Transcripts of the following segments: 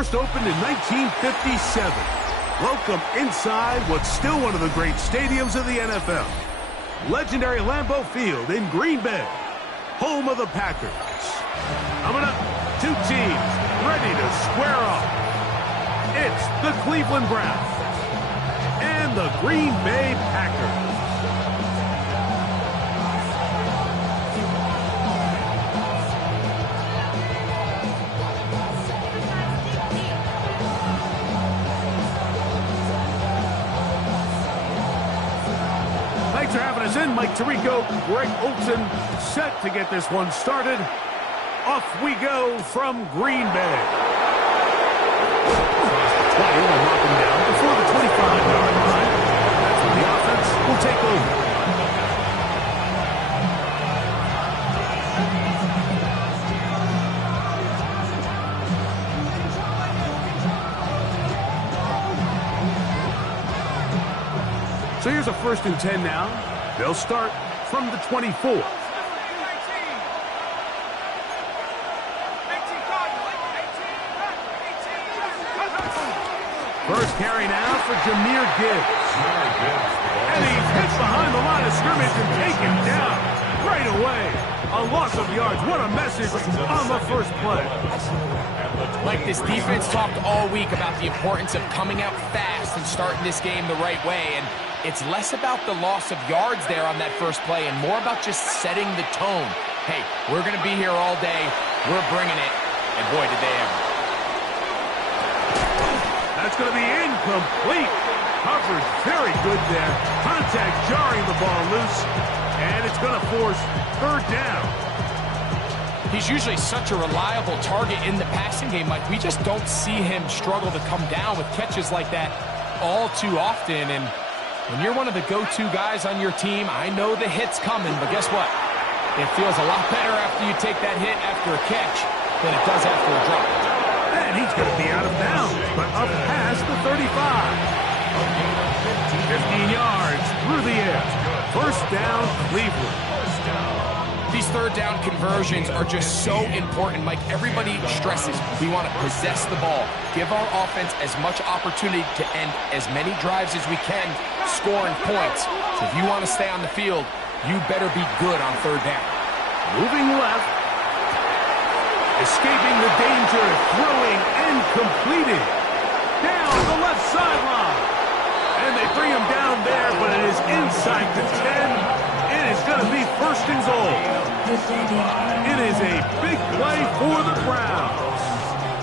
first opened in 1957. Welcome inside what's still one of the great stadiums of the NFL. Legendary Lambeau Field in Green Bay, home of the Packers. Coming up, two teams ready to square off. It's the Cleveland Browns and the Green Bay Packers. Thanks for having us in. Mike Tirico, Greg Olson, set to get this one started. Off we go from Green Bay. Across the 20, we'll knock him down before the 25-yard line. That's when the offense will take over. So here's a 1st and 10 now. They'll start from the 24. First carry now for Jahmyr Gibbs. And he's hit behind the line of scrimmage and taken down right away. A loss of yards. What a message on the first play. Like this defense talked all week about the importance of coming out fast and starting this game the right way. And it's less about the loss of yards there on that first play and more about just setting the tone. Hey, we're going to be here all day. We're bringing it. And boy, did they ever. That's going to be incomplete. Coverage very good there. Contact jarring the ball loose. And it's going to force 3rd down. He's usually such a reliable target in the passing game, Mike. We just don't see him struggle to come down with catches like that all too often. And when you're one of the go-to guys on your team, I know the hit's coming, but guess what? It feels a lot better after you take that hit after a catch than it does after a drop. And he's going to be out of bounds, but up past the 35. 15 yards through the air. 1st down, Cleveland. These 3rd down conversions are just so important, Mike. Everybody stresses we want to possess the ball, give our offense as much opportunity to end as many drives as we can, scoring points. So if you want to stay on the field, you better be good on 3rd down. Moving left. Escaping the danger, throwing and completing. Down the left sideline. And they bring him down there, but it is inside the 10. It is going to be 1st and goal. It is a big play for the Browns.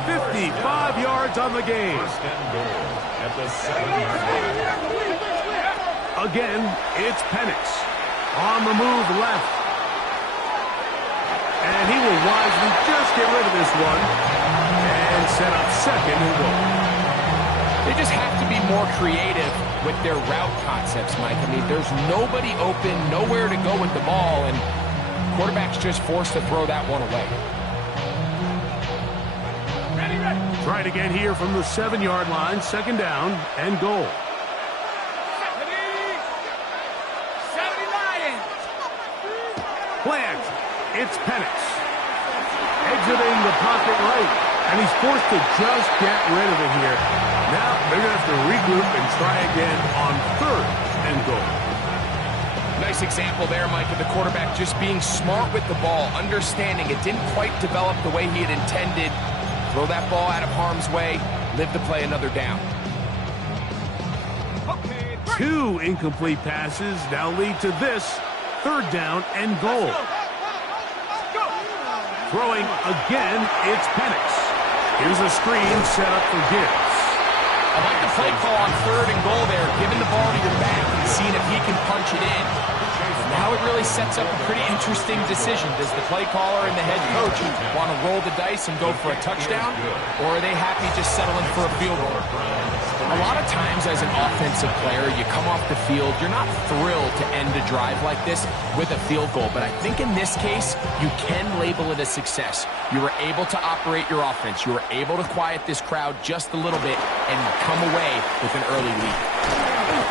55 yards on the game. Again, it's Penix. On the move left. And he will wisely just get rid of this one. And set up 2nd and goal. They just have to be more creative with their route concepts, Mike. I mean, there's nobody open, nowhere to go with the ball, and quarterback's just forced to throw that one away. Try it again here from the 7-yard line, 2nd down and goal. Plant. It's Penix. Exiting the pocket right. And he's forced to just get rid of it here. Now they're going to have to regroup and try again on 3rd and goal. Nice example there, Mike, of the quarterback just being smart with the ball, understanding it didn't quite develop the way he had intended. Throw that ball out of harm's way, live to play another down. 2 incomplete passes now lead to this 3rd down and goal. Throwing again, it's Penix. Here's a screen set up for Gibbs. I like the play call on 3rd and goal there, giving the ball to your back and seeing if he can punch it in. Now it really sets up a pretty interesting decision. Does the play caller and the head coach want to roll the dice and go for a touchdown, or are they happy just settling for a field goal? A lot of times as an offensive player, you come off the field, you're not thrilled to end a drive like this with a field goal. But I think in this case, you can label it a success. You were able to operate your offense. You were able to quiet this crowd just a little bit and come away with an early lead.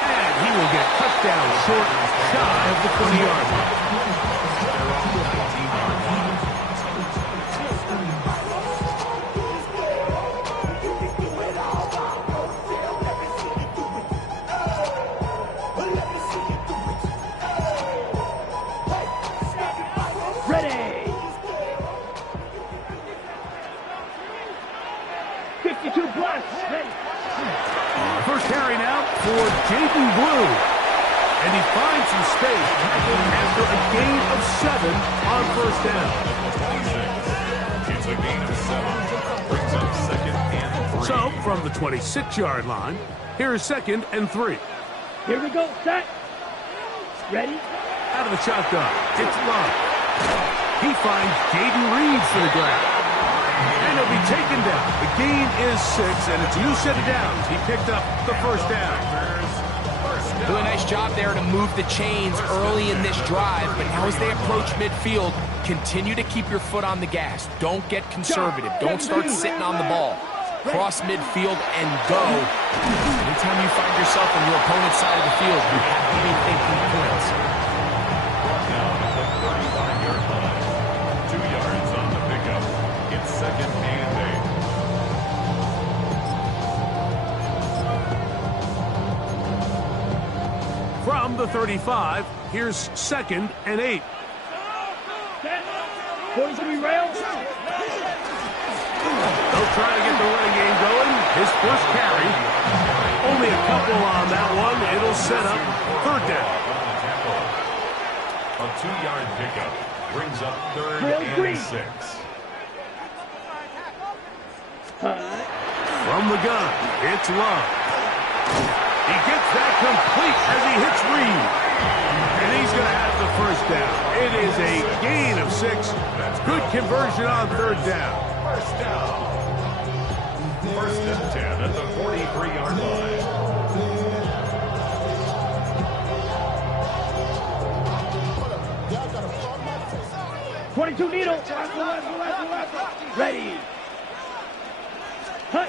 And he will get touchdown short, shy of the 20-yard line. space, tackled after a gain of 7 on first down. It's a gain of 7. Brings up 2nd and 3. So, from the 26-yard line, here's 2nd and 3. Here we go, set. Ready? Out of the shotgun, it's Love. He finds Jaden Reed for the grab. And he'll be taken down. The gain is 6, and it's a new set of downs. He picked up the first down. Doing a nice job there to move the chains early in this drive, but now as they approach midfield, continue to keep your foot on the gas. Don't get conservative. Don't start sitting on the ball. Cross midfield and go. Anytime you find yourself on your opponent's side of the field, you have to be thinking points. Now at the 35-yard line. 2 yards on the pickup. It's 2nd and 8. From the 35, here's 2nd and 8. Boys, we rail. They'll try to get the running game going. His first carry. Only a couple on that one. It'll set up 3rd down. A 2-yard pickup brings up 3rd and 6. From the gun, it's Love. He gets that complete as he hits Reed. And he's going to have the first down. It is a gain of 6. Good conversion on 3rd down. First down. 1st and 10 at the 43-yard line. .22 needle. Ready. Hut.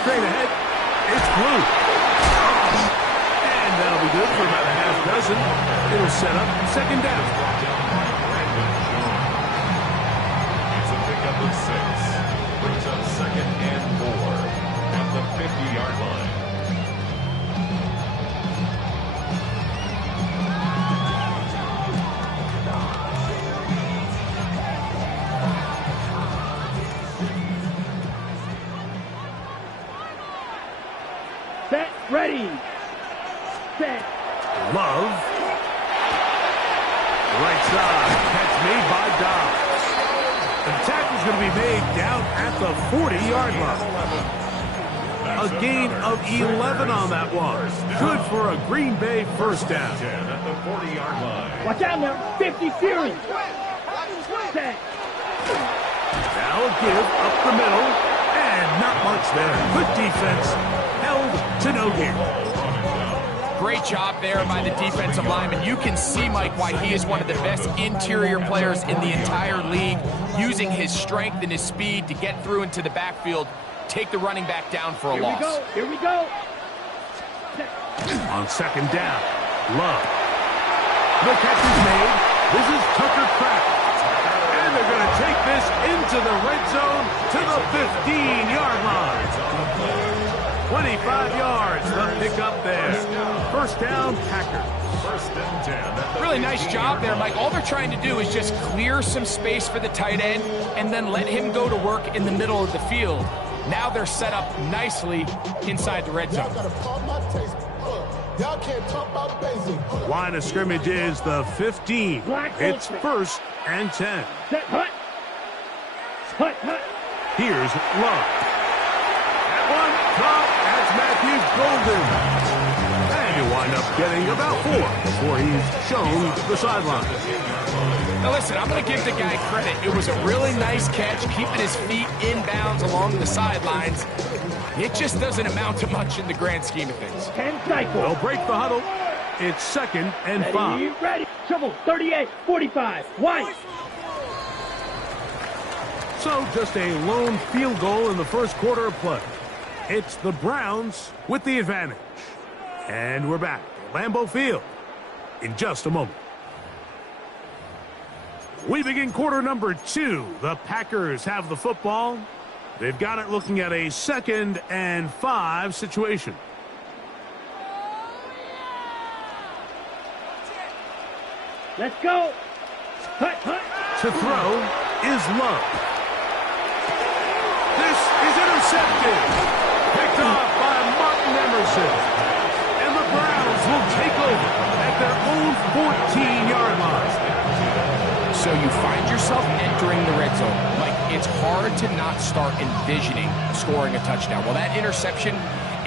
Straight ahead, it's Blue. And that'll be good for about a half dozen. It'll set up 2nd down. It's a pickup of 6. Brings up 2nd and 4 at the 50-yard line. Set. Ready. Set. Love. Right side. Catch made by Dobbs. The tackle's going to be made down at the 40-yard line. A gain of 11 on that one. Good for a Green Bay first down. 10 at the 40-yard line. Watch out now. 50 Fury. Set. Now a give up the middle. And not much there. Good defense. Held to no gain. Great job there by the defensive lineman. You can see, Mike, why he is one of the best interior players in the entire league, using his strength and his speed to get through into the backfield, take the running back down for a loss. Here we go. On 2nd down, Love. The catch is made. This is Tucker Kraft. And they're going to take this into the red zone to the 15-yard line. 25 yards, the pickup there. First down, Packers. 1st and 10. Really nice job there, Mike. All they're trying to do is just clear some space for the tight end and then let him go to work in the middle of the field. Now they're set up nicely inside the red zone. Line of scrimmage is the 15. It's 1st and 10. Set. Hut. Hut. Hut. Here's Love. That one caught. That's Matthews Golden. And you wind up getting about 4 before he's shown the sideline. Now listen, I'm going to give the guy credit. It was a really nice catch, keeping his feet in bounds along the sidelines. It just doesn't amount to much in the grand scheme of things. 10 cycle. They'll break the huddle. It's 2nd and 5. Ready. Trouble. 38. 45. White. So just a lone field goal in the first quarter of play. It's the Browns with the advantage. And we're back at Lambeau Field in just a moment. We begin quarter number 2. The Packers have the football. They've got it looking at a 2nd and 5 situation. Let's go. Hut. Hut. To throw is Love. This is intercepted. Picked off by Martin Emerson. And the Browns will take over at their own 14-yard line. So you find yourself entering the red zone. Like, it's hard to not start envisioning scoring a touchdown. Well, that interception,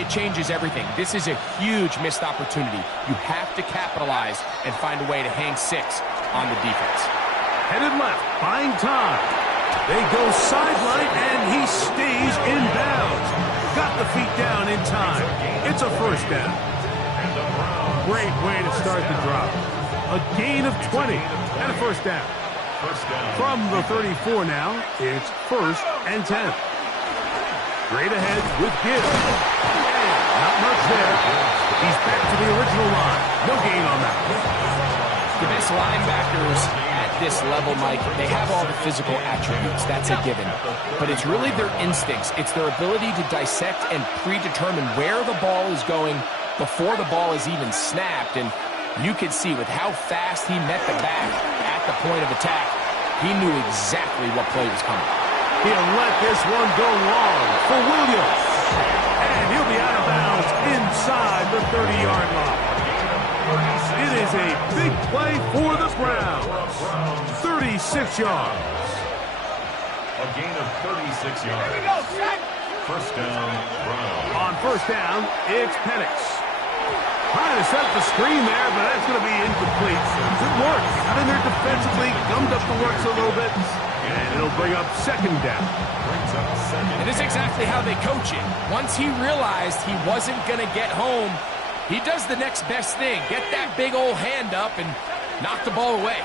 it changes everything. This is a huge missed opportunity. You have to capitalize and find a way to hang 6 on the defense. Headed left, buying time. They go sideline, and he stays in bounds. Got the feet down in time. It's a first down. Great way to start the drive. A gain of 20 and a first down. From the 34 now, it's 1st and 10. Straight ahead with Gibbs. And not much there. He's back to the original line. No gain on that. The best linebackers at this level, Mike, they have all the physical attributes. That's a given. But it's really their instincts. It's their ability to dissect and predetermine where the ball is going before the ball is even snapped. And you could see with how fast he met the back at the point of attack, he knew exactly what play was coming. He'll let this one go long for Williams. And he'll be out of bounds inside the 30-yard line. It is a big play for the Browns. 36 yards. A gain of 36 yards. First down, Browns. On first down, it's Penix. Trying to set the screen there, but that's going to be incomplete. Good work. Got in there defensively, gummed up the works a little bit, and it'll bring up second down. And this is exactly how they coach it. Once he realized he wasn't going to get home, he does the next best thing. Get that big old hand up and knock the ball away.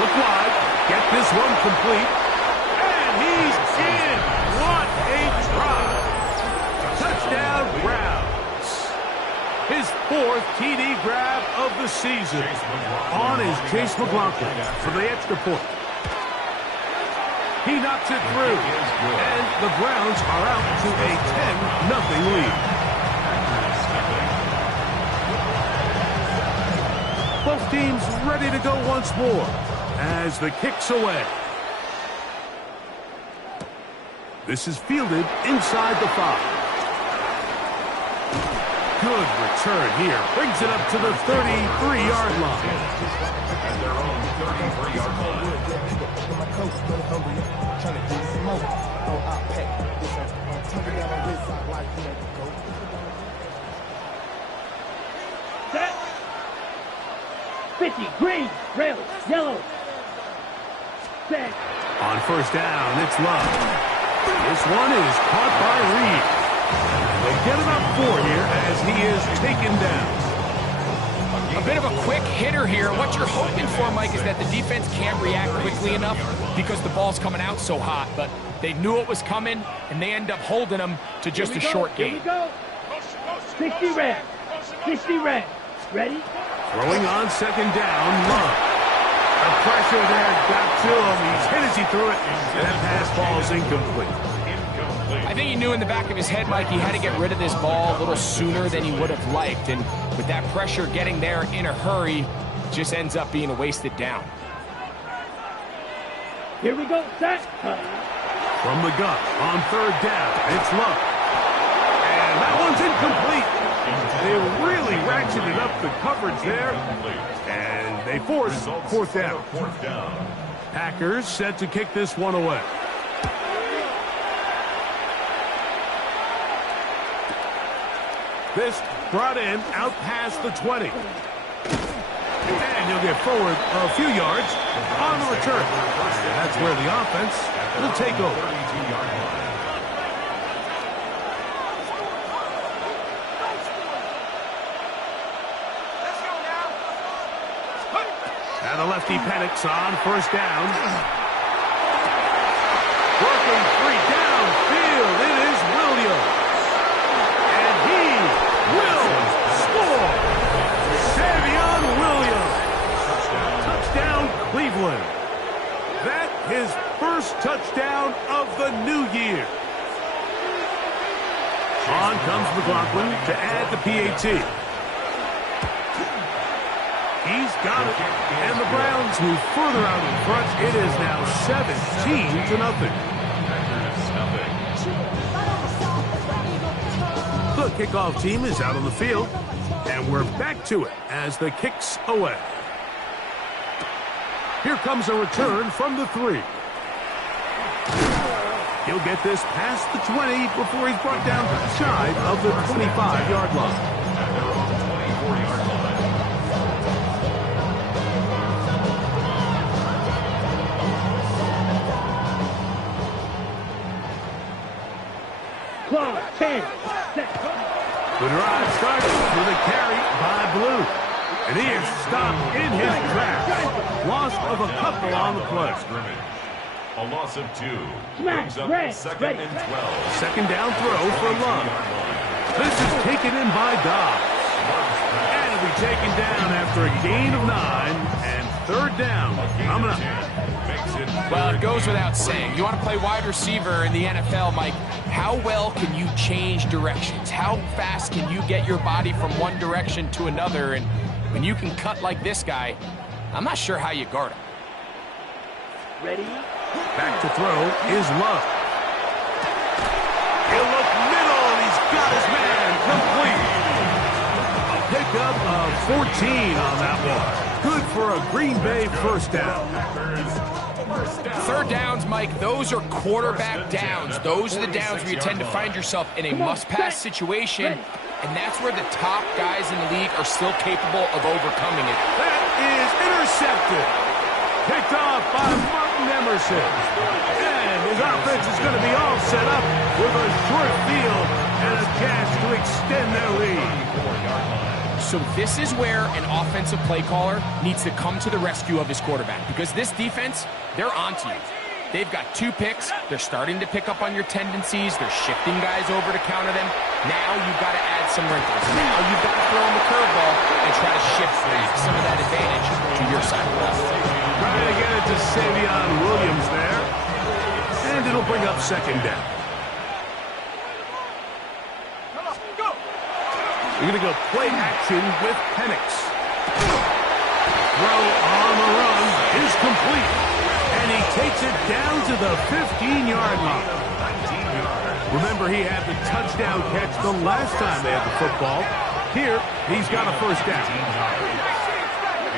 Look wide. Get this one complete. And he's in. What a drive. Touchdown, Browns. His 4th TD grab of the season. On is Chase McLaughlin for the extra point. He knocks it through. And the Browns are out to a 10-0 lead. Both teams ready to go once more as the kick's away. This is fielded inside the 5. Good return here. Brings it up to the 33-yard line. At their own 33-yard line. Set. 50, green, red, yellow. Set. On first down, it's Love. This one is caught by Reed. They get it up 4 here as he is taken down. A bit of a quick hitter here. What you're hoping for, Mike, is that the defense can't react quickly enough because the ball's coming out so hot. But they knew it was coming, and they end up holding him to just a short gain. Here we go. 60 red. 60 red. Ready? Throwing on second down, Love. The pressure there got to him. He's hit as he threw it, and that pass ball's incomplete. I think he knew in the back of his head, Mike, he had to get rid of this ball a little sooner than he would have liked. And with that pressure getting there in a hurry, just ends up being a wasted down. Here we go. Set. From the gun on third down, it's Love. And that one's incomplete. They really ratcheted up the coverage there, and they force fourth down. Packers set to kick this one away. This brought in out past the 20. And he'll get forward a few yards on the return. And that's where the offense will take over. And the lefty Penix on first down. Working free downfield. It is Williams. And he will score. Savion Williams. Touchdown, Cleveland. That his first touchdown of the new year. On comes McLaughlin to add the PAT. He's got it. And the Browns move further out in front. It is now 17-0. The kickoff team is out on the field, and we're back to it as the kick's away. Here comes a return from the 3. He'll get this past the 20 before he's brought down shy of the 25-yard line. At their own 24-yard line. Clock, 10, set. The drive starts with a carry by Blue. And he is stopped in his tracks. Loss of a couple on the play. A loss of 2. Smash, Brings up red, second ready. and 12. Second down throw for Love. This is taken in by Dobbs. And it'll be taken down after a gain of 9 and third down. Coming up. Well, it goes without saying. You want to play wide receiver in the NFL, Mike, how well can you change directions? How fast can you get your body from one direction to another? And when you can cut like this guy, I'm not sure how you guard him. Ready? Back to throw is Love. He'll look middle, and he's got his man complete. A pickup of 14 on that one. Good for a Green Bay first down. Third downs, Mike, those are quarterback downs. Those are the downs where you tend to find yourself in a must-pass situation, and that's where the top guys in the league are still capable of overcoming it. That is intercepted. Picked off by Martin Emerson. And his offense is going to be all set up with a short field and a chance to extend their lead. So this is where an offensive play caller needs to come to the rescue of his quarterback, because this defense, they're onto you. They've got 2 picks. They're starting to pick up on your tendencies. They're shifting guys over to counter them. Now you've got to add some wrinkles. Now you've got to throw them the curveball and try to shift back some of that advantage to your side of the ball. Trying to get it to Savion Williams there. And it'll bring up second down. We're going to go play action with Penix. Throw on the run is complete. And he takes it down to the 15-yard line. Remember, he had the touchdown catch the last time they had the football. Here, he's got a first down.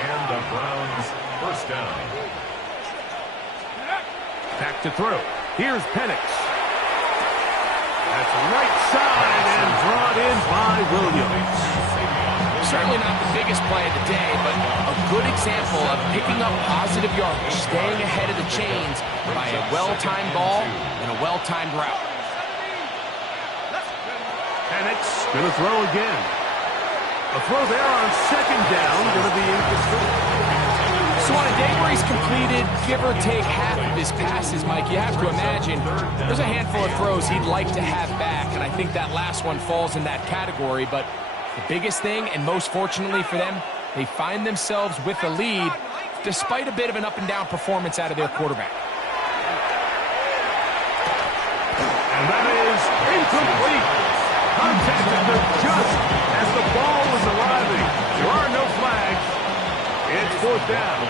And the Browns first down. Back to throw. Here's Penix. That's right side and brought in by Williams. Certainly not the biggest play of the day, but a good example of picking up positive yardage, staying ahead of the chains by a well-timed ball and a well-timed route. Penix going to throw again. A throw there on second down, going to be incomplete. So on a day where he's completed, give or take half of his passes, Mike, you have to imagine there's a handful of throws he'd like to have back, and I think that last one falls in that category. But the biggest thing, and most fortunately for them, they find themselves with the lead despite a bit of an up-and-down performance out of their quarterback. And that is incomplete. Contacted just as the ball was arriving. There are no flags. It's fourth down.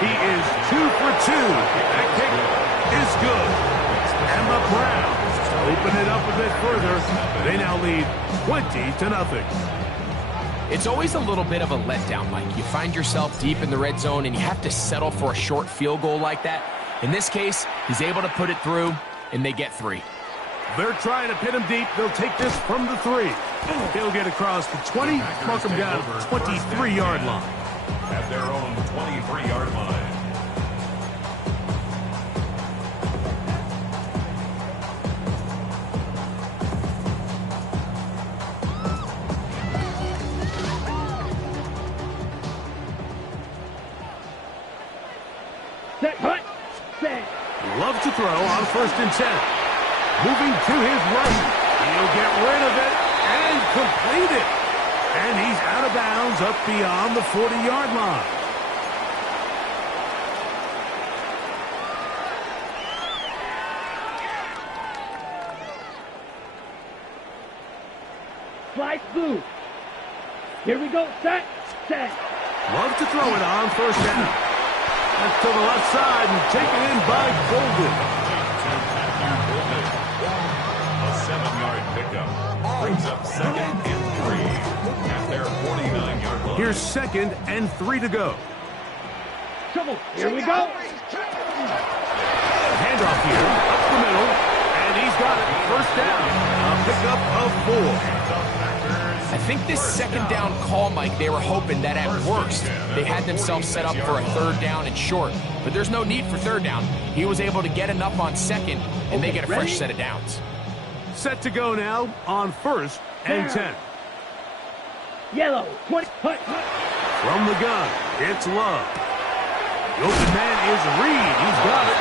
He is 2 for 2. That kick is good. And the Browns open it up a bit further. They now lead 20-0. It's always a little bit of a letdown, Mike. You find yourself deep in the red zone and you have to settle for a short field goal like that. In this case, he's able to put it through, and they get 3. They're trying to pin him deep. They'll take this from the 3. He'll get across the 20, mark him down to the 23-yard line. At their own 23-yard line. Set, hut, set. Love to throw on 1st and 10. Moving to his right. He'll get rid of it and complete it. And he's out of bounds up beyond the 40-yard line. Slide through. Here we go. Set, set. Love to throw it on 1st down. That's to the left side and taken in by Golden. A second and 3 at their 49-yard line. Here's 2nd and 3 to go. Trouble. Here we go. Handoff here, up the middle, and he's got it. First down. A pickup of 4. I think this 2nd down call, Mike, they were hoping that at worst they had themselves set up for a 3rd down and short. But there's no need for 3rd down. He was able to get enough on 2nd, and they get a fresh set of downs. Set to go now on 1st and 10. Yellow. 20. Hut. From the gun, it's Love. The open man is Reed. He's got it.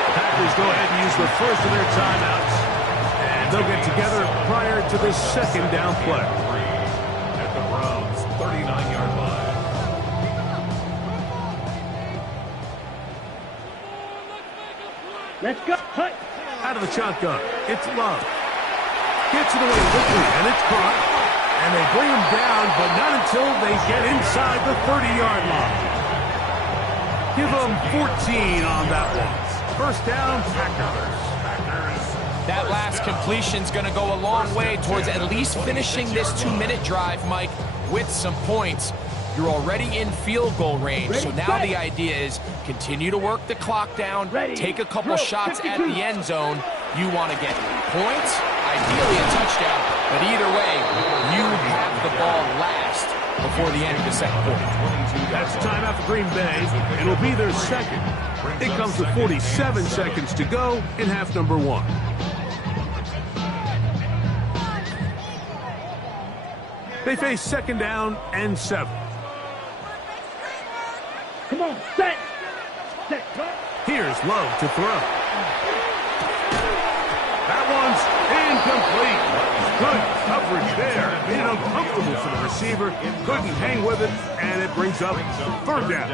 The Packers go ahead and use the first of their timeouts. And they'll get together prior to the 2nd down play. At the Browns' 39-yard line. Let's go. Hut. Out of the shotgun, it's Love. Gets it away quickly, and it's caught. And they bring him down, but not until they get inside the 30-yard line. Give them 14 on that one. First down, Packers. That last completion's going to go a long way towards at least finishing this 2-minute drive, Mike, with some points. You're already in field goal range, so now the idea is continue to work the clock down, take a couple shots at the end zone. You want to get points, ideally a touchdown, but either way, you have the ball last before the end of the 2nd quarter. That's the timeout for Green Bay. It'll be their 2nd. It comes with 47 seconds to go in half number 1. They face 2nd down and 7. Come on. Set. Set. Here's Love to throw. That one's incomplete. Good coverage there. Made it uncomfortable for the receiver. Couldn't hang with it, and it brings up 3rd down.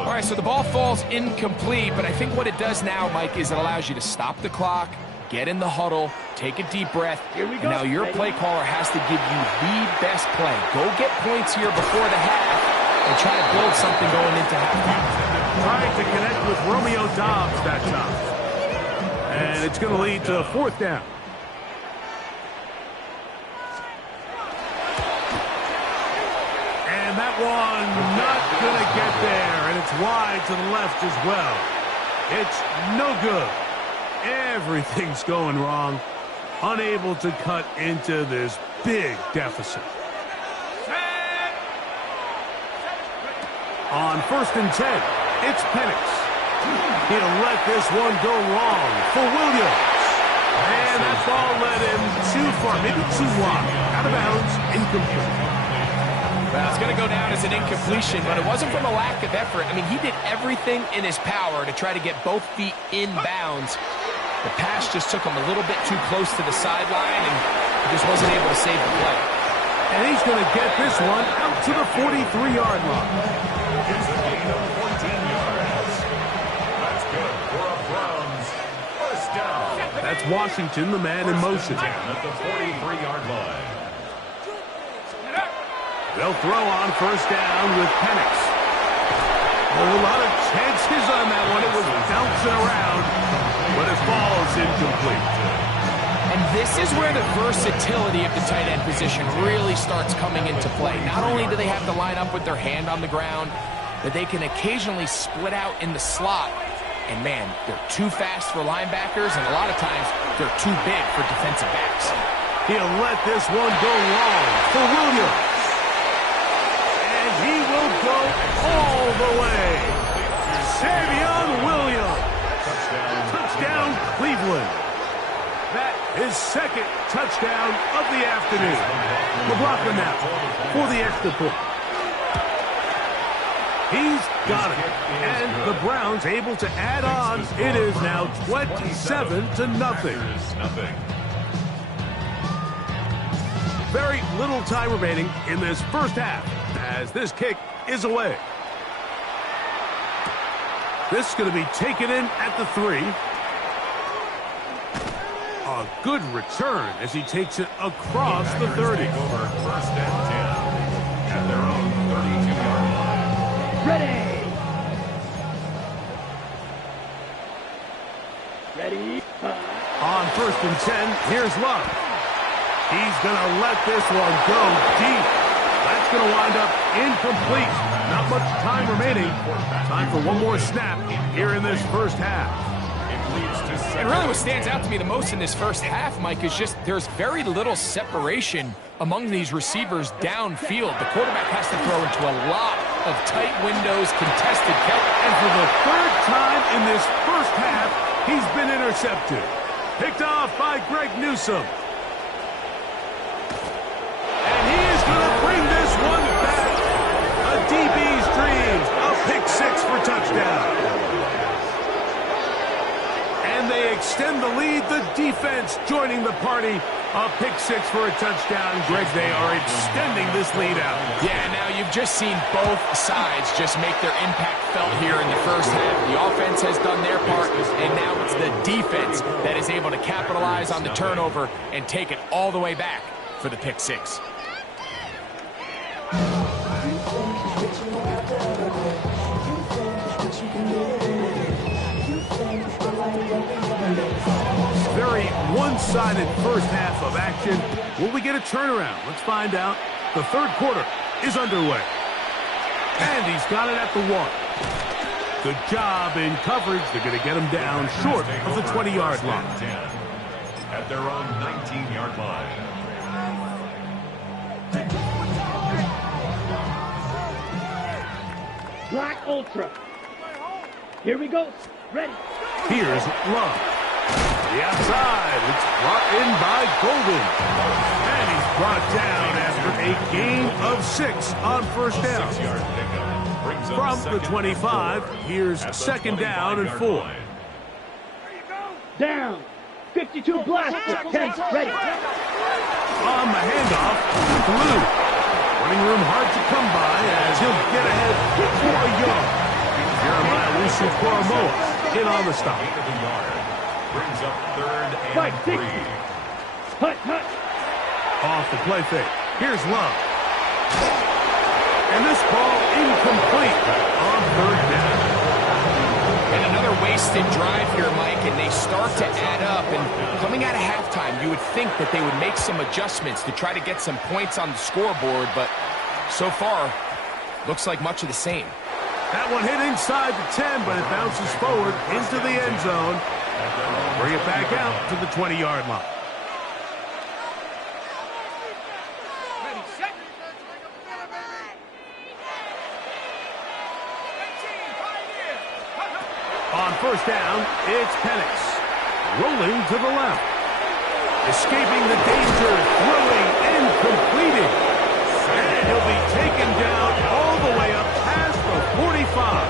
All right, so the ball falls incomplete, but I think what it does now, Mike, is it allows you to stop the clock, get in the huddle, take a deep breath, and now your play caller has to give you the best play. Go get points here before the half and try to build something going into halftime. Trying to connect with Romeo Doubs that time. And it's going to lead to 4th down. And that one not going to get there, and it's wide to the left as well. It's no good. Everything's going wrong. Unable to cut into this big deficit. On 1st and 10, it's Penix. He'll let this one go long for Williams. And that ball led him too far, maybe too wide. Out of bounds, incomplete. Well, it's going to go down as an incompletion, but it wasn't from a lack of effort. I mean, he did everything in his power to try to get both feet in bounds. The pass just took him a little bit too close to the sideline, and he just wasn't able to save the play. And he's going to get this one out to the 43-yard line. It's a gain of 14 yards. That's good for a Browns first down. That's Washington, the man in motion. At the 43-yard line. They'll throw on 1st down with Penix. A lot of chances on that one. It was bouncing around, but it falls incomplete. And this is where the versatility of the tight end position really starts coming into play. Not only do they have to line up with their hand on the ground, but they can occasionally split out in the slot. And man, they're too fast for linebackers, and a lot of times they're too big for defensive backs. He'll let this one go long for Williams. And he will go all the way. Savion Williams. Touchdown, Cleveland. That is 2nd touchdown of the afternoon. McLaughlin now for the extra point. He's got it. And the Browns able to add on. It is now 27-0. Very little time remaining in this first half as this kick is away. This is going to be taken in at the 3. A good return as he takes it across the 30. Over 1st and 10 at their own 32-yard line. Ready. On 1st and 10, here's Love. He's going to let this one go deep. That's going to wind up incomplete. Not much time remaining. Time for one more snap here in this first half. And really what stands out to me the most in this first half, Mike, is just there's very little separation among these receivers downfield. The quarterback has to throw into a lot of tight windows, contested catch. And for the third time in this first half, he's been intercepted. Picked off by Greg Newsome. And he is going to bring this one back. A DB's dreams. A pick six for touchdown. And they extend the lead. The defense joining the party. A pick six for a touchdown. Greg, they are extending this lead out. Yeah, now you've just seen both sides just make their impact felt here in the first half. The offense has done their part, and now it's the defense that is able to capitalize on the turnover and take it all the way back for the pick six. Very one-sided first half of action. Will we get a turnaround? Let's find out. The third quarter is underway. And he's got it at the 1. Good job in coverage. They're going to get him down short of the 20-yard line. At their own 19-yard line. Black Ultra. Here we go. Ready. Here's Love. The outside. It's brought in by Golden. And he's brought down after a gain of 6 on first down. From the 25, here's second down and 4. Down. 52 blaster. 10. Ready. On the handoff, Blue. Running room hard to come by as he'll get ahead for a yard. Jeremiah Lusu-Koromoa in on the stop. Brings up third and Right, 3. Hut, hut. Off the play fake. Here's Love. And this ball incomplete on third down. And another wasted drive here, Mike, and they start to add up. And coming out of halftime, you would think that they would make some adjustments to try to get some points on the scoreboard, but so far, looks like much of the same. That one hit inside the 10, but it bounces forward into the end zone. Bring it back out to the 20-yard line. On first down, it's Penix. Rolling to the left. Escaping the danger, throwing and completing. And he'll be taken down all the way up past the 45.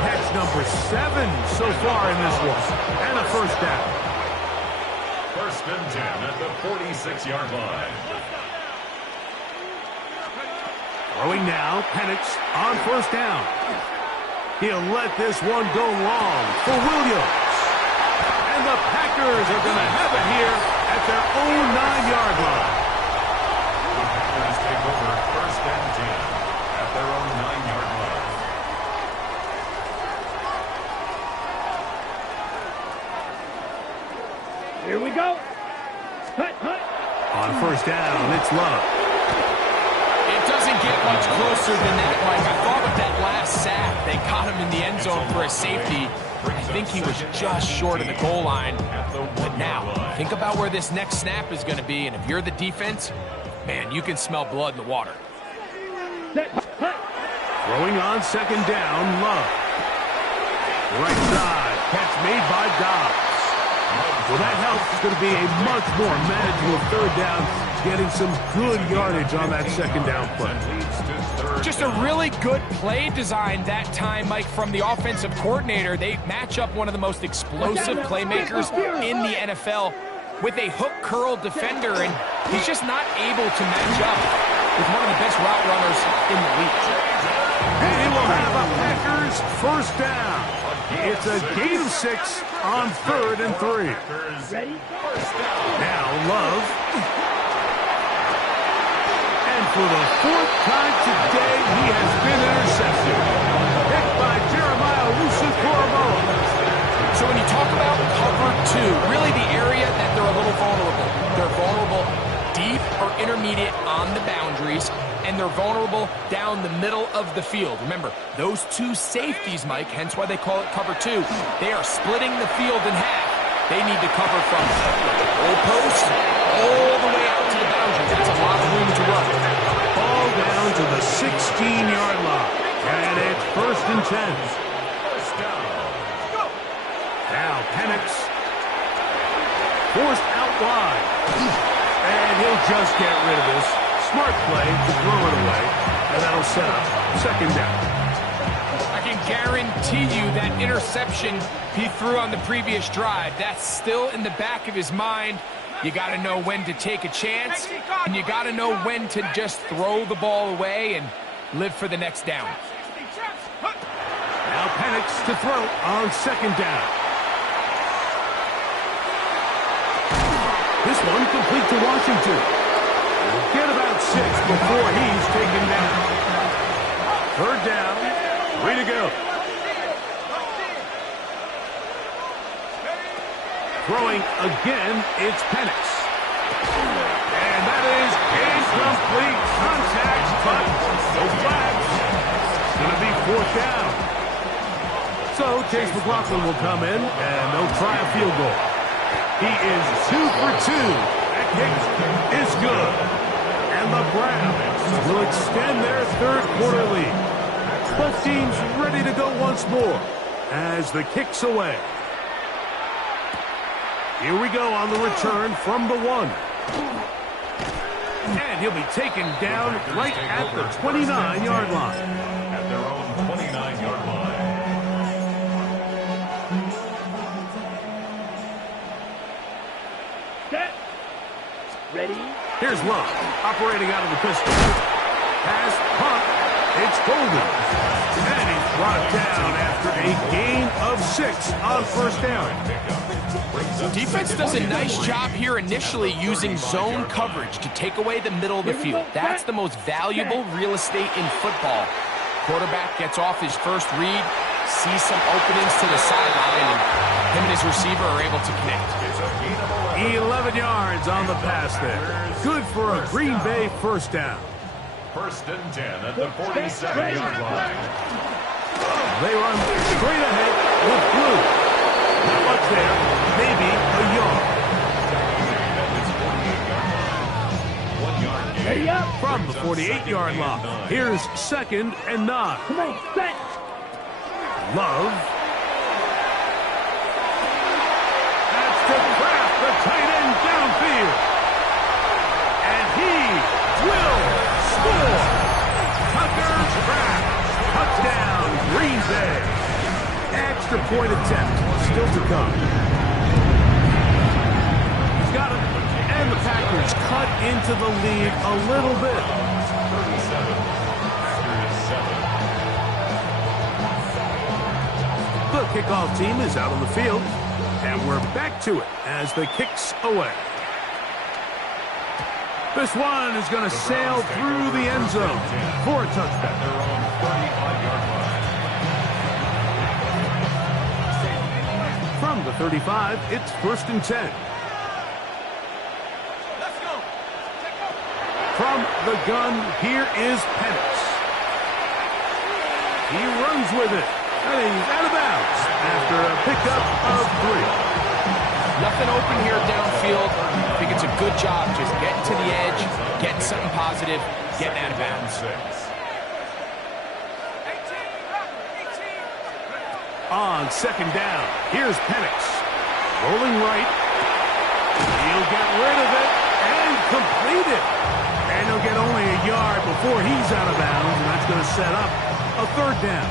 Catch number 7 so far in this one. And a first down. First and 10 at the 46-yard line. Throwing now, Penix on first down. He'll let this one go long for Williams. And the Packers are going to have it here at their own 9-yard line. The Packers take over first and 10 at their own 9-yard line. Here we go. Hut, hut. On first down, it's Love. It doesn't get much closer than that, Mike. I thought with that last sack, they caught him in the end zone for a safety. I think he was just short of the goal line. But now, think about where this next snap is going to be, and if you're the defense, man, you can smell blood in the water. Set, hut. Throwing on second down, Love. Right side, catch made by Dobbs. Well, that helps. It's going to be a much more manageable third down, getting some good yardage on that second down play. Just a really good play design that time, Mike, from the offensive coordinator. They match up one of the most explosive playmakers in the NFL with a hook curl defender, and he's just not able to match up with one of the best route runners in the league. And he will have a Packers first down. It's a gain of 6 on third and 3. Ready? Now Love. And for the 4th time today, he has been intercepted. Picked by Jeremiah Lusu-Koromoa. So when you talk about cover 2, really the area that they're a little vulnerable. They're vulnerable or intermediate on the boundaries, and they're vulnerable down the middle of the field. Remember, those two safeties, Mike, hence why they call it cover two, they are splitting the field in half. They need to cover from the goalpost all the way out to the boundary. That's a lot of room to work. Ball down to the 16-yard line. And it's 1st and 10. First down. Now Penix. Forced out wide. And he'll just get rid of this. Smart play to throw it away. And that'll set up 2nd down. I can guarantee you that interception he threw on the previous drive, that's still in the back of his mind. You got to know when to take a chance, and you got to know when to just throw the ball away and live for the next down. Now Penix to throw on 2nd down. This one complete to Washington. He'll get about 6 before he's taken down. 3rd down. 3 to go. Throwing again, it's Penix. And that is incomplete. Contact, but no flags. It's going to be 4th down. So Chase McLaughlin will come in, and they'll try a field goal. He is 2 for 2. That kick is good. And the Browns will extend their 3rd quarter lead. Both teams ready to go once more as the kick's away. Here we go on the return from the 1. And he'll be taken down right at the 29-yard line. At their own 29-yard line. Set. Ready. Here's Love, operating out of the pistol. Pass, punt. It's Golden. And he's brought down after a gain of 6 on 1st down. Defense does a nice job here initially using zone coverage to take away the middle of the field. That's the most valuable real estate in football. Quarterback gets off his first read, sees some openings to the sideline, and him and his receiver are able to connect. 11 yards on the pass there. Good for a Green Bay 1st down. 1st and 10 at the 47-yard line. They run straight ahead with Blue. Not much there, maybe a yard. Ready up. From the 48-yard line, here's 2nd and 9. Come on, set. Love. That's to Kraft, the tight end downfield. And he will score. Tucker Kraft. Touchdown, Green Bay. Extra point attempt still to come. He's got it. And the Packers cut into the lead a little bit. 37. The kickoff team is out on the field. And we're back to it as the kick's away. This one is going to sail through the end zone for a touchdown. Their own 35-yard line. From the 35, it's 1st and 10. From the gun, here is Penix. He runs with it, and he's out of bounds after a pickup of 3. Nothing open here downfield. I think it's a good job just getting to the edge, getting something positive, getting out of bounds. On 2nd down, here's Penix. Rolling right. He'll get rid of it and complete it. And he'll get only a yard before he's out of bounds, and that's going to set up a 3rd down.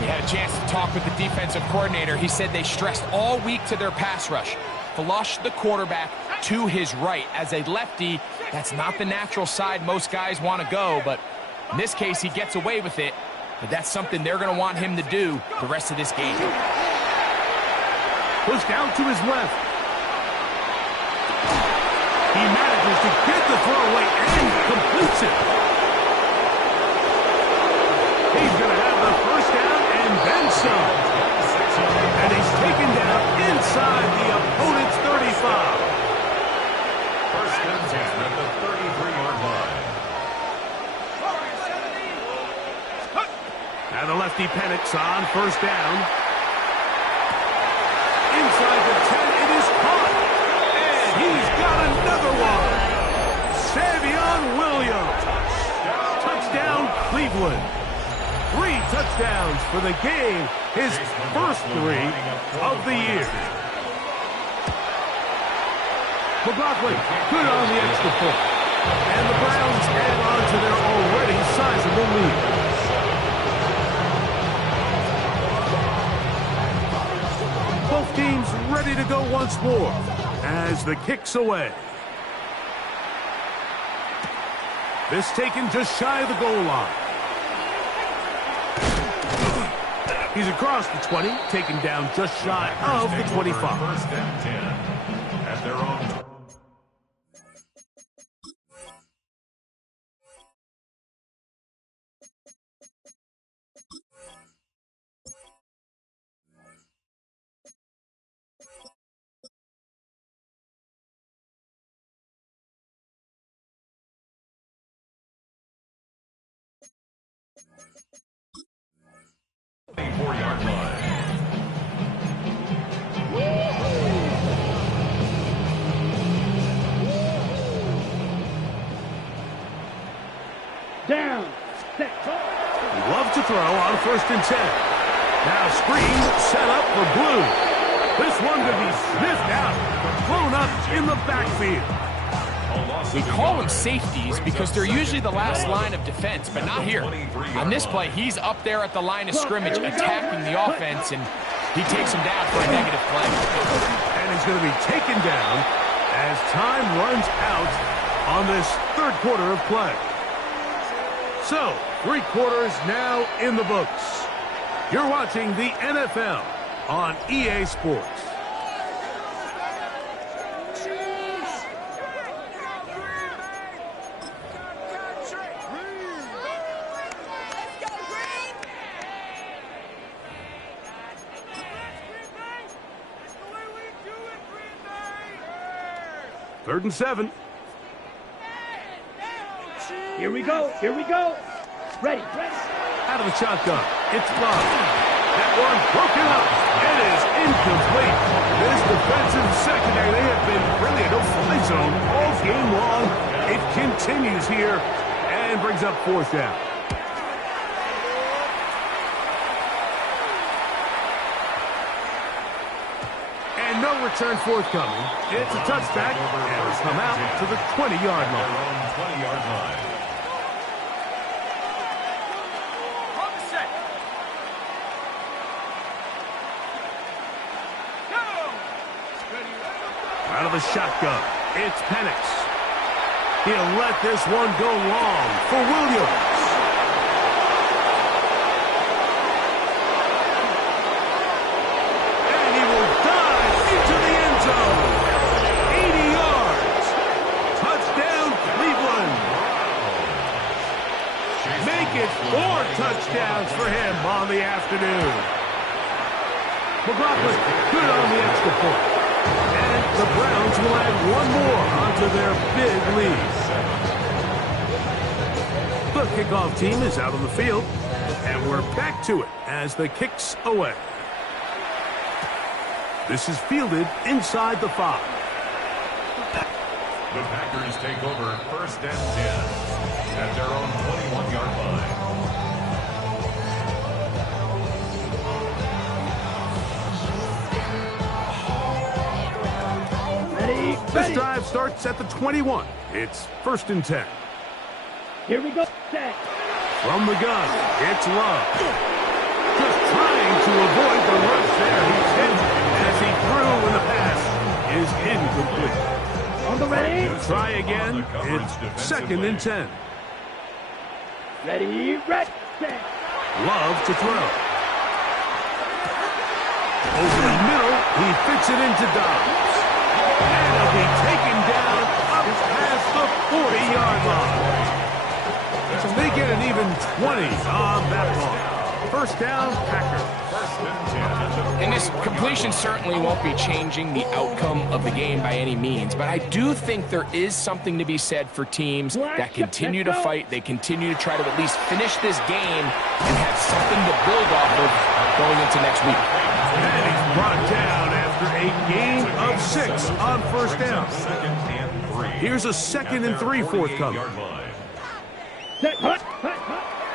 We had a chance to talk with the defensive coordinator. He said they stressed all week to their pass rush. Flush the quarterback to his right. As a lefty, that's not the natural side most guys want to go, but in this case, he gets away with it. But that's something they're going to want him to do the rest of this game. Pushed out to his left. He manages to get the throw away and completes it. He's going to have the 1st down and then some. And he's taken down inside the opponent's 35. 1st and 10 at the And the lefty Penix on first down. Inside the 10, it is caught. And he's got another one. Savion Williams. Touchdown, Cleveland. 3 touchdowns for the game. His first 3 of the year. McLaughlin, good on the extra point. And the Browns add on to their already sizable lead. Both teams ready to go once more as the kick's away. This taken just shy of the goal line. He's across the 20, taken down just shy of the 25. First and 10 at their own. Yard line. Down. Set. Love to throw on first and 10. Now screen set up for Blue. This one could be sniffed out, blown up in the backfield. We call them safeties because they're usually the last line of defense, but not here. On this play, he's up there at the line of scrimmage attacking the offense, and he takes him down for a negative play. And he's going to be taken down as time runs out on this third quarter of play. So, 3 quarters now in the books. You're watching the NFL on EA Sports. Third and 7. Here we go. Here we go. Ready. Out of the shotgun. It's Love. That one broken up. It is incomplete. This defensive secondary, they have been really a no-fly zone all game long. It continues here and brings up 4th down. And no return forthcoming. It's a touchback, and it'll come out to the 20-yard line. 20-yard line. Out of the shotgun, it's Penix. He'll let this one go long for Williams. And he will dive into the end zone. 80 yards. Touchdown, Cleveland. Make it 4 touchdowns for him on the afternoon. McLaughlin, good on the extra point. And the Browns will add one more onto their big lead. The kickoff team is out on the field, and we're back to it as the kick's away. This is fielded inside the 5. The Packers take over first and 10 at their own 21-yard line. This drive starts at the 21. It's first and 10. Here we go. Set. From the gun, it's Love. Just trying to avoid the rush there. He's hit as he threw when the pass is incomplete. On the ready. Try again. It's second and 10. Ready. Red. Set. Love to throw. Over the middle, he fits it into Dobbs. And he'll be taken down up past the 40-yard line. So they get an even 20 on that one. First down, Packers. And this completion certainly won't be changing the outcome of the game by any means, but I do think there is something to be said for teams that continue to fight. They continue to try to at least finish this game and have something to build off of going into next week. And he's brought down after a gain of 6 on first down. Here's a 2nd and 3 forthcoming.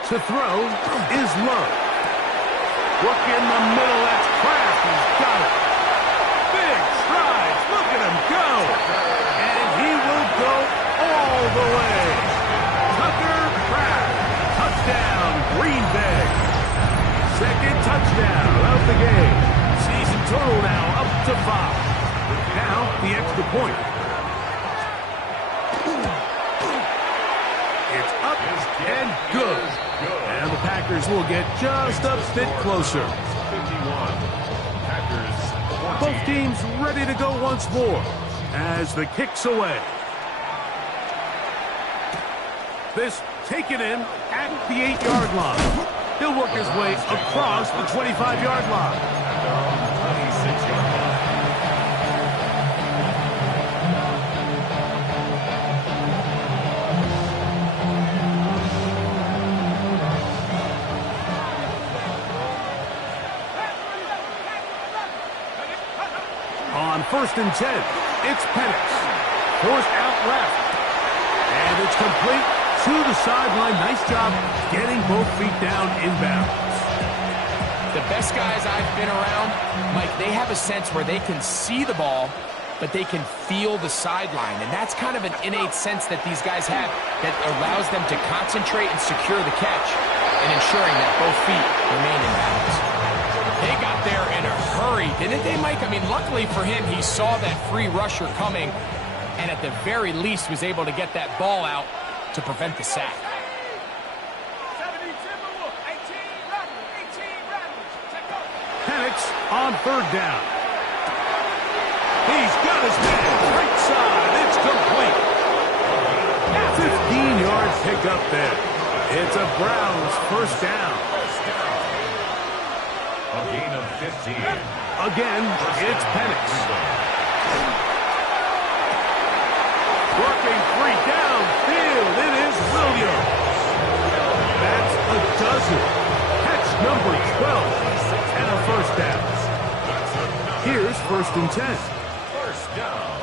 To throw is Love. Look in the middle, that's Kraft. He's got it. Big strides. Look at him go. And he will go all the way. Tucker Kraft. Touchdown, Green Bay. 2nd touchdown of the game. Season total now up to 5. Now the extra point. It's up and good. And the Packers will get just a bit closer. Both teams ready to go once more as the kick's away. This taken in at the 8-yard line. He'll work his way across the 25-yard line. 26-yard line. On 1st and 10, it's Penix. Forced out left. And it's complete to the sideline. Nice job getting both feet down inbounds. The best guys I've been around, Mike, they have a sense where they can see the ball, but they can feel the sideline. And that's kind of an innate sense that these guys have that allows them to concentrate and secure the catch and ensuring that both feet remain in bounds. They got there in a hurry, didn't they, Mike? I mean, luckily for him, he saw that free rusher coming and at the very least was able to get that ball out to prevent the sack. Penix on 3rd down. He's got his man right side. It's complete. 15-yard pickup there. It's a Browns 1st down. A gain of 15. Again, it's Penix. Working free downfield. It is Williams. That's a dozen. Catch number 12. And a 1st down. Here's 1st and 10. First down.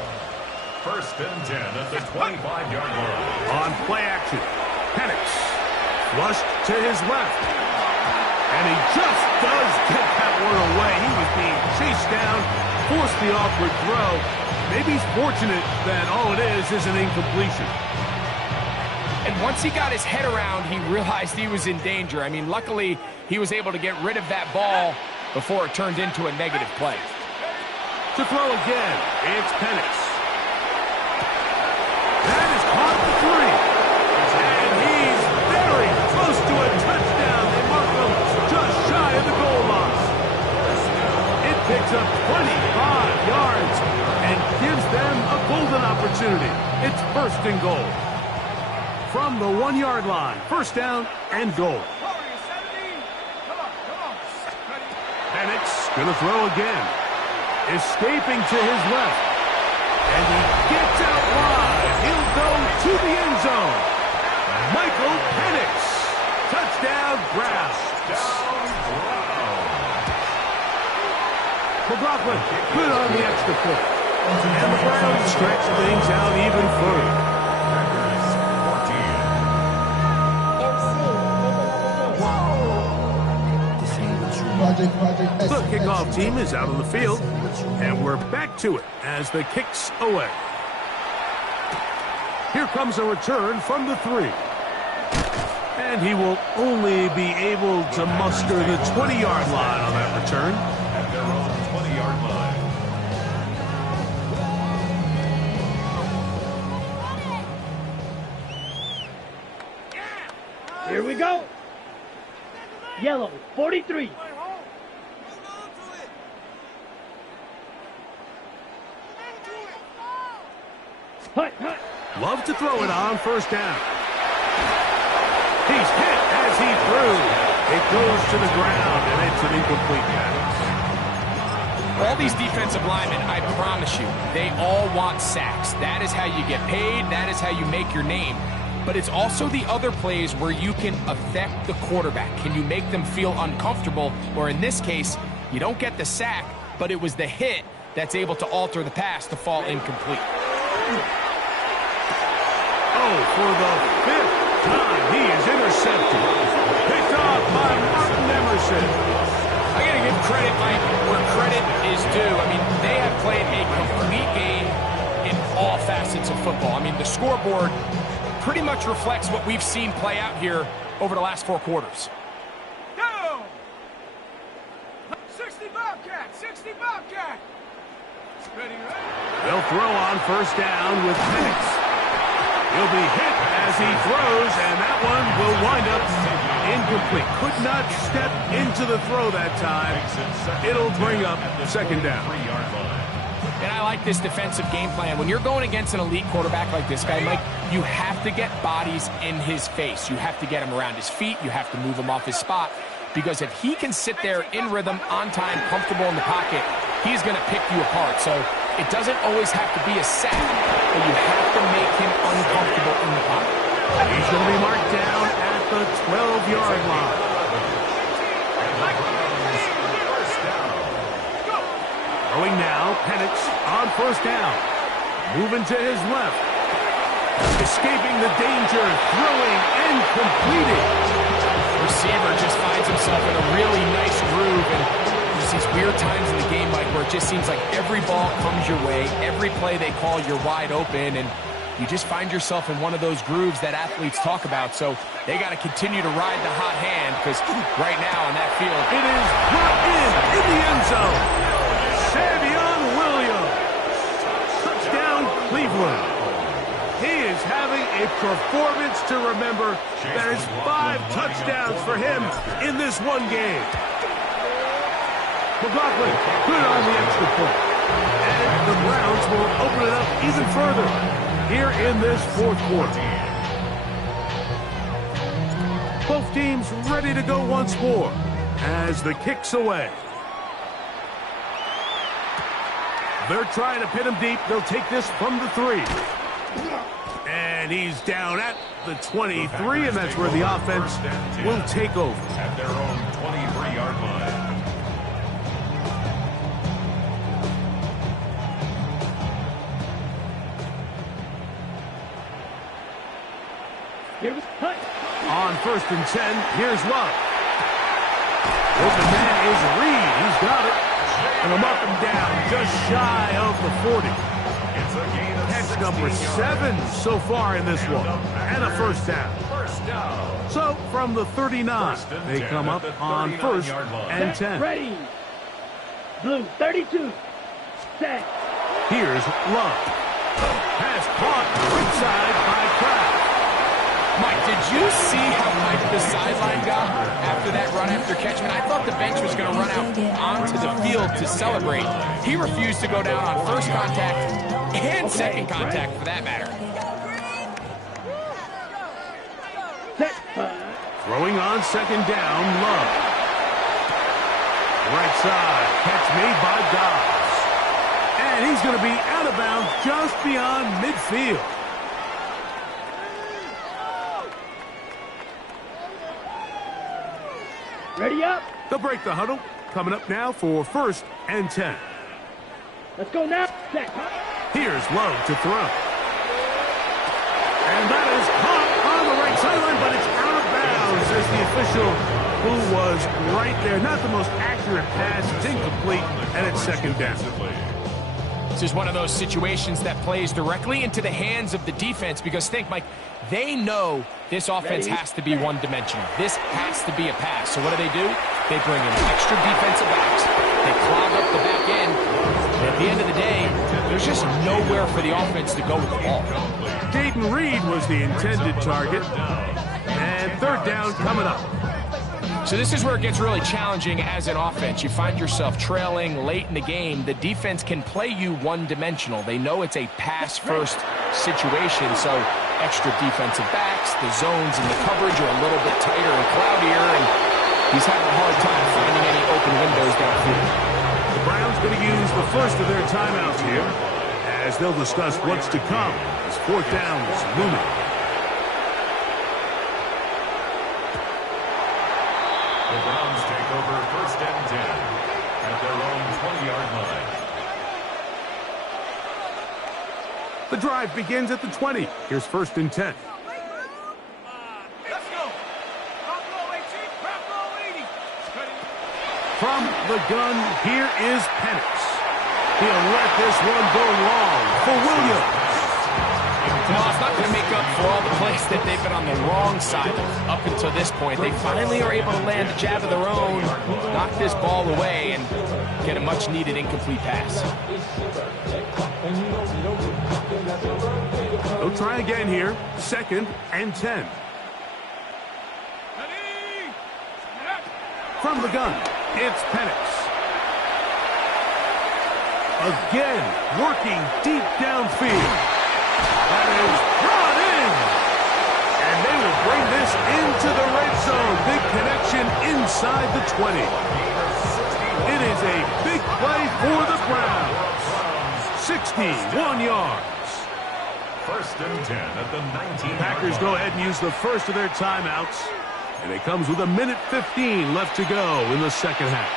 1st and 10 at the 25-yard line. On play action, Penix flushed to his left. And he just does get that one away. He was being chased down, forced the awkward throw. Maybe he's fortunate that all it is an incompletion. And once he got his head around, he realized he was in danger. I mean, luckily, he was able to get rid of that ball before it turned into a negative play. To throw again, it's Penix. That is caught for 3. And he's very close to a touchdown. They mark him just shy of the goal line. It picks up 25 yards and gives them a golden opportunity. It's 1st and goal. From the 1-yard line, 1st down and goal. Penix gonna throw again. Escaping to his left. And he gets out wide. He'll go to the end zone. Michael Penix. Touchdown, Browns. McLaughlin, good on the extra point. And the Browns stretch things out even further. The kickoff team is out on the field, and we're back to it as the kick's away. Here comes a return from the 3. And he will only be able to muster the 20-yard line on that return. At their own 20-yard line. Here we go. Yellow, 43. Hut, hut. Love to throw it on 1st down. He's hit as he threw. It goes to the ground, and it's an incomplete pass. All these defensive linemen, I promise you, they all want sacks. That is how you get paid. That is how you make your name. But it's also the other plays where you can affect the quarterback. Can you make them feel uncomfortable? Or in this case, you don't get the sack, but it was the hit that's able to alter the pass to fall incomplete. Oh, for the 5th time, he is intercepted. Picked off by Martin Emerson. I got to give credit, Mike, where credit is due. I mean, they have played a complete game in all facets of football. I mean, the scoreboard pretty much reflects what we've seen play out here over the last 4 quarters. Go! 60 Bobcat! 60 Bobcat! Ready, ready? They'll throw on first down with Penix. He'll be hit as he throws, and that one will wind up incomplete. Could not step into the throw that time. It'll bring up second down. And I like this defensive game plan. When you're going against an elite quarterback like this guy, Mike, you have to get bodies in his face. You have to get him around his feet. You have to move him off his spot. Because if he can sit there in rhythm, on time, comfortable in the pocket, he's going to pick you apart. So it doesn't always have to be a sack, but you have to make him uncomfortable in the pocket. He's going to be marked down at the 12-yard line. Throwing now, Penix on first down. Moving to his left. Escaping the danger, throwing and completing. Receiver just finds himself in a really nice groove, and there's these weird times in the game, Mike, where it just seems like every ball comes your way, every play they call, you're wide open, and you just find yourself in one of those grooves that athletes talk about. So they got to continue to ride the hot hand, because right now on that field, it is brought in the end zone. Savion Williams. Touchdown, Cleveland. He is having a performance to remember. That is 5 touchdowns for him in this one game. McLaughlin, good on the extra point. And the Browns will open it up even further here in this 4th quarter. Both teams ready to go once more as the kick's away. They're trying to pin him deep. They'll take this from the 3. And he's down at the 23, and that's where the offense will take over. At their own 23-yard line. On 1st and 10, here's Love. Open man is Reed. He's got it. And they'll mark him down just shy of the 40. Catch number 7 so far in this one. And a first down. So from the 39, they come up on 1st and 10. Ready. Blue, 32. Set. Here's Love. Pass caught right side by Kraft. Mike, did you see how hyped the sideline got after that run after catch? I mean, I thought the bench was going to run out onto the field to celebrate. He refused to go down on first contact and second contact, for that matter. Throwing on second down, Love. Right side, catch made by Dobbs. And he's going to be out of bounds just beyond midfield. Ready up. They'll break the huddle. Coming up now for 1st and 10. Let's go now. Set. Here's Love to throw. And that is caught on the right sideline, but it's out of bounds as the official who was right there. Not the most accurate pass. It's incomplete, and it's second down. This is one of those situations that plays directly into the hands of the defense, because think, Mike, they know this offense has to be one-dimensional. This has to be a pass. So what do? They bring in extra defensive backs. They clog up the back end. And at the end of the day, there's just nowhere for the offense to go with the ball. Jaden Reed was the intended target. And 3rd down coming up. So this is where it gets really challenging as an offense. You find yourself trailing late in the game. The defense can play you one-dimensional. They know it's a pass-first situation, so extra defensive backs, the zones and the coverage are a little bit tighter and cloudier, and He's having a hard time finding any open windows downfield. The Browns going to use the first of their timeouts here as they'll discuss what's to come as fourth down is looming. The Browns take over first and 10 at their own 20-yard line. The drive begins at the 20. Here's first and 10. Let's go. Front row 18, front row 80. From the gun, here is Penix. He'll let this one go long for Williams. No, it's not going to make up for all the plays that they've been on the wrong side of up until this point. They finally are able to land a jab of their own, knock this ball away, and get a much-needed incomplete pass. They'll try again here. Second and 10. From the gun, it's Penix. Again, working deep downfield. That is brought in. And they will bring this into the red zone. Big connection inside the 20. It is a big play for the Browns. 61 yards. First and 10 at the 19. Packers go ahead and use the first of their timeouts. And it comes with 1:15 left to go in the second half.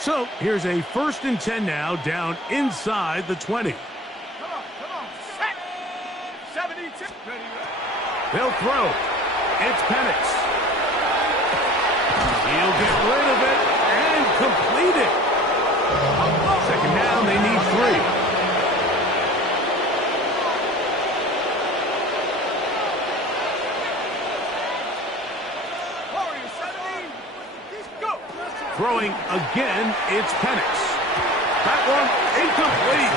So here's a first and 10 now down inside the 20. Come on. Set. 72. Ready. They'll throw. It's Penix. He'll get rid of it and complete it. Second down, they need 3. Throwing again, it's Penix. That one incomplete.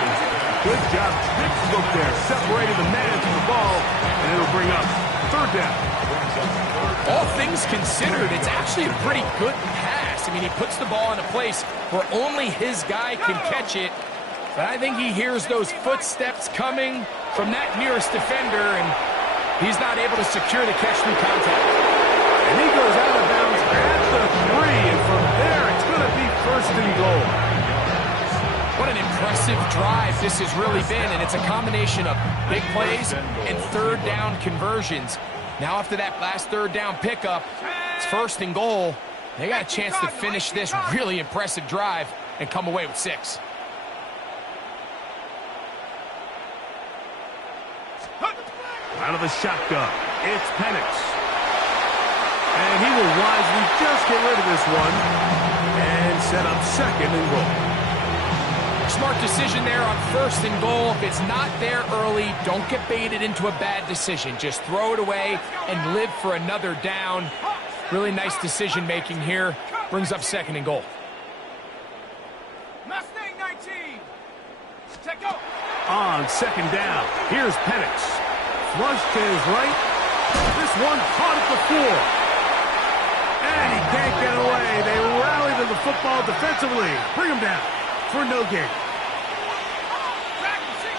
Good job, textbook there, separating the man from the ball, and it'll bring up third down. All things considered, it's actually a pretty good pass. I mean, he puts the ball in a place where only his guy can catch it. But I think he hears those footsteps coming from that nearest defender, and he's not able to secure the catch through contact. And he goes out of bounds at the 3, and from there it's going to be first and goal. What an impressive drive this has really been, and it's a combination of big plays and third down conversions. Now after that last third down pickup, it's first and goal. They got a chance to finish this really impressive drive and come away with 6. Out of the shotgun, it's Penix. And he will wisely just get rid of this one and set up second and goal. Smart decision there on first and goal. If it's not there early, don't get baited into a bad decision. Just throw it away and live for another down. Really nice decision making here. Brings up second and goal. Mustang 19. Take go. On second down, here's Penix. Flush to his right. This one caught at the 4. And he can't get away. They rally to the football defensively. Bring him down for no gain. Back to 60.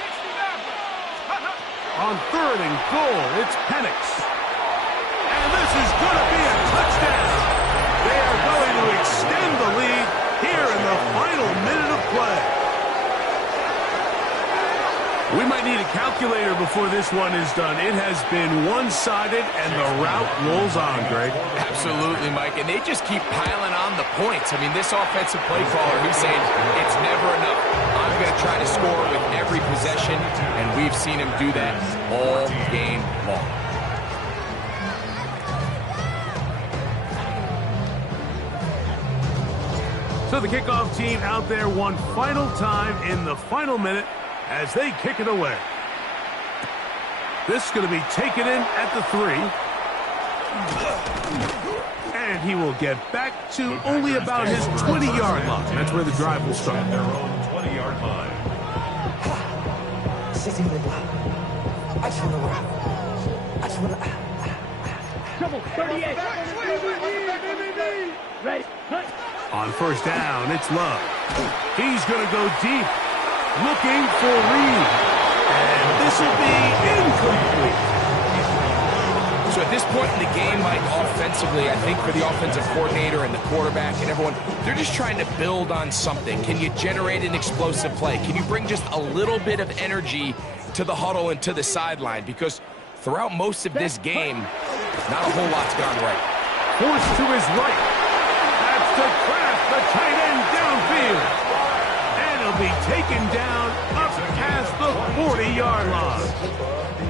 69. On third and goal, it's Penix. And this is going to be a touchdown. They are going to extend the lead here in the final minute of play. We might need a calculator before this one is done. It has been one-sided, and the route rolls on, Greg. Absolutely, Mike, and they just keep piling on the points. I mean, this offensive play caller, he's saying it's never enough. I'm going to try to score with every possession, and we've seen him do that all game long. So the kickoff team out there one final time in the final minute as they kick it away. This is going to be taken in at the 3. And he will get back to only about his 20-yard line. That's where the drive will start. At their own 20-yard line. Trouble, 38. Ready, cut. On first down, it's Love. He's going to go deep, looking for Reed. And this will be incomplete. So at this point in the game, Mike, offensively, I think for the offensive coordinator and the quarterback and everyone, they're just trying to build on something. Can you generate an explosive play? Can you bring just a little bit of energy to the huddle and to the sideline? Because throughout most of this game, not a whole lot's gone right. Forced to his right. That's to Kraft, the tight end downfield. And he'll be taken down up past the 40-yard line.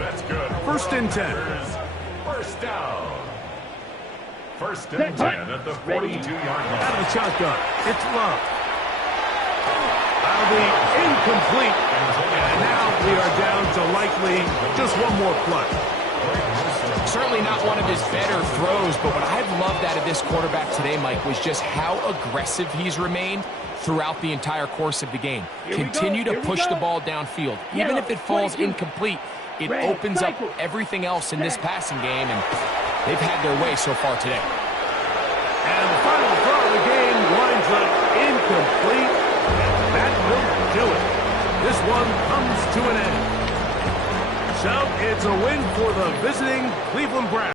That's good. First and 10. First down. First and 10 at the 42-yard line. Out of the shotgun. It's Love. That'll be incomplete. And now we are down to likely just one more play. Certainly not one of his better throws, but what I've loved out of this quarterback today, Mike, was just how aggressive he's remained throughout the entire course of the game. Continue to push the ball downfield. Even if it falls incomplete, it opens up everything else in this passing game, and they've had their way so far today. And the final throw of the game winds up incomplete, and that will do it. This one comes to an end. So it's a win for the visiting Cleveland Browns.